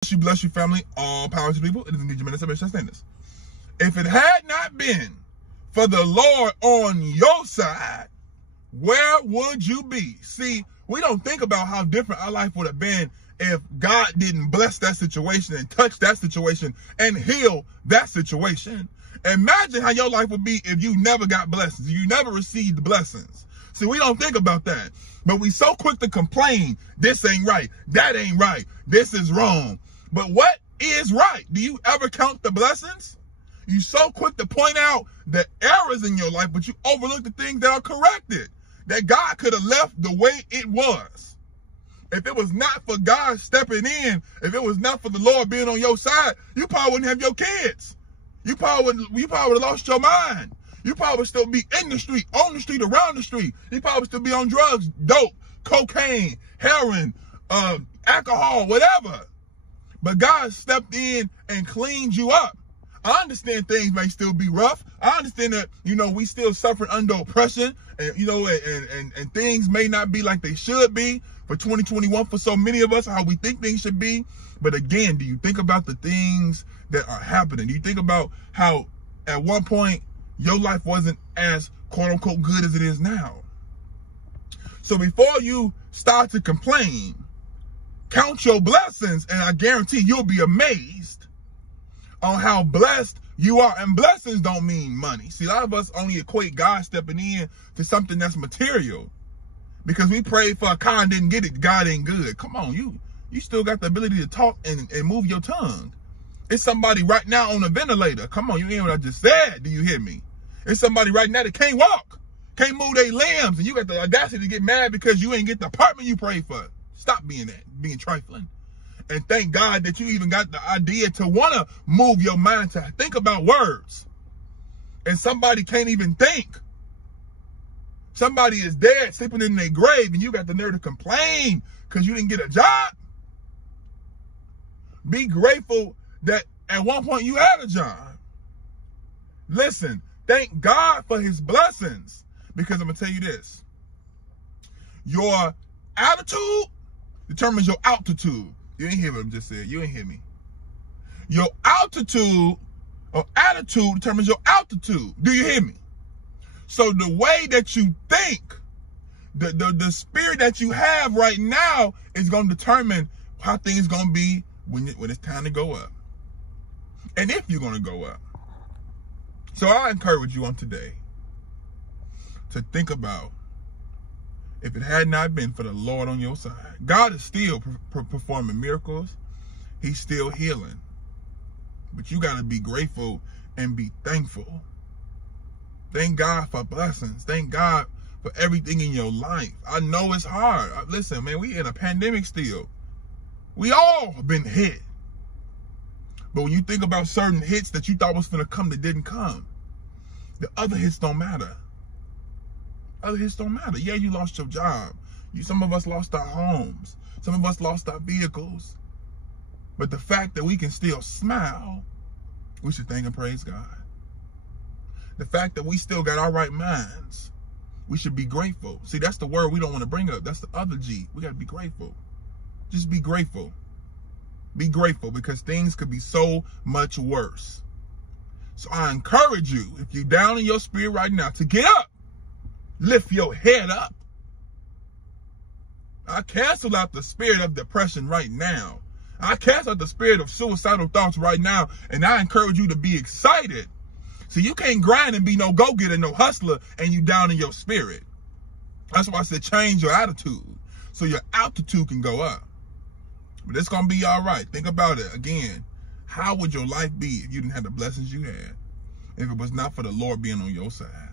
Bless you, family. All power to people. It is indeed your minister, Bishop Sanders. If it had not been for the Lord on your side, where would you be? See, we don't think about how different our life would have been if God didn't bless that situation and touch that situation and heal that situation. Imagine how your life would be if you never got blessings, you never received blessings. See, we don't think about that, but we so quick to complain, this ain't right, that ain't right, this is wrong. But what is right? Do you ever count the blessings? You so quick to point out the errors in your life, but you overlook the things that are corrected, that God could have left the way it was. If it was not for God stepping in, if it was not for the Lord being on your side, you probably wouldn't have your kids. You probably would have lost your mind. You probably would still be in the street, on the street, around the street. You probably still be on drugs, dope, cocaine, heroin, alcohol, whatever. But God stepped in and cleaned you up. I understand things may still be rough. I understand that, we still suffering under oppression and, and things may not be like they should be for 2021 for so many of us, how we think things should be. But again, do you think about the things that are happening? Do you think about how at one point your life wasn't as quote unquote good as it is now? So before you start to complain, count your blessings, and I guarantee you'll be amazed on how blessed you are. And blessings don't mean money. See, a lot of us only equate God stepping in to something that's material. Because we prayed for a car and didn't get it, God ain't good. Come on, you still got the ability to talk and move your tongue. It's somebody right now on a ventilator. Come on, you hear what I just said? Do you hear me? It's somebody right now that can't walk, can't move their limbs, and you got the audacity to get mad because you ain't get the apartment you prayed for. Stop being trifling. And thank God that you even got the idea to want to move your mind to think about words. And somebody can't even think. Somebody is dead, sleeping in their grave, and you got the nerve to complain because you didn't get a job. Be grateful that at one point you had a job. Listen, thank God for his blessings, because I'm going to tell you this. Your attitude determines your altitude. You ain't hear what I just said. You ain't hear me. Your altitude or attitude determines your altitude. Do you hear me? So the way that you think, the spirit that you have right now is going to determine how things going to be when it's time to go up. And if you're going to go up. So I encourage you on today to think about, if it had not been for the Lord on your side. God is still performing miracles. He's still healing. But you got to be grateful and be thankful. Thank God for blessings. Thank God for everything in your life. I know it's hard. Listen, man, we in a pandemic still. We all been hit. But when you think about certain hits that you thought was going to come that didn't come, the other hits don't matter. Other hits don't matter. Yeah, you lost your job. Some of us lost our homes. Some of us lost our vehicles. But the fact that we can still smile, we should thank and praise God. The fact that we still got our right minds, we should be grateful. See, that's the word we don't want to bring up. That's the other G. We got to be grateful. Just be grateful. Be grateful, because things could be so much worse. So I encourage you, if you're down in your spirit right now, to get up. Lift your head up. I cancel out the spirit of depression right now. I cancel out the spirit of suicidal thoughts right now. And I encourage you to be excited. So you can't grind and be no go-getter, no hustler, and you down in your spirit. That's why I said change your attitude, so your altitude can go up. But it's going to be all right. Think about it. Again, how would your life be if you didn't have the blessings you had? If it was not for the Lord being on your side?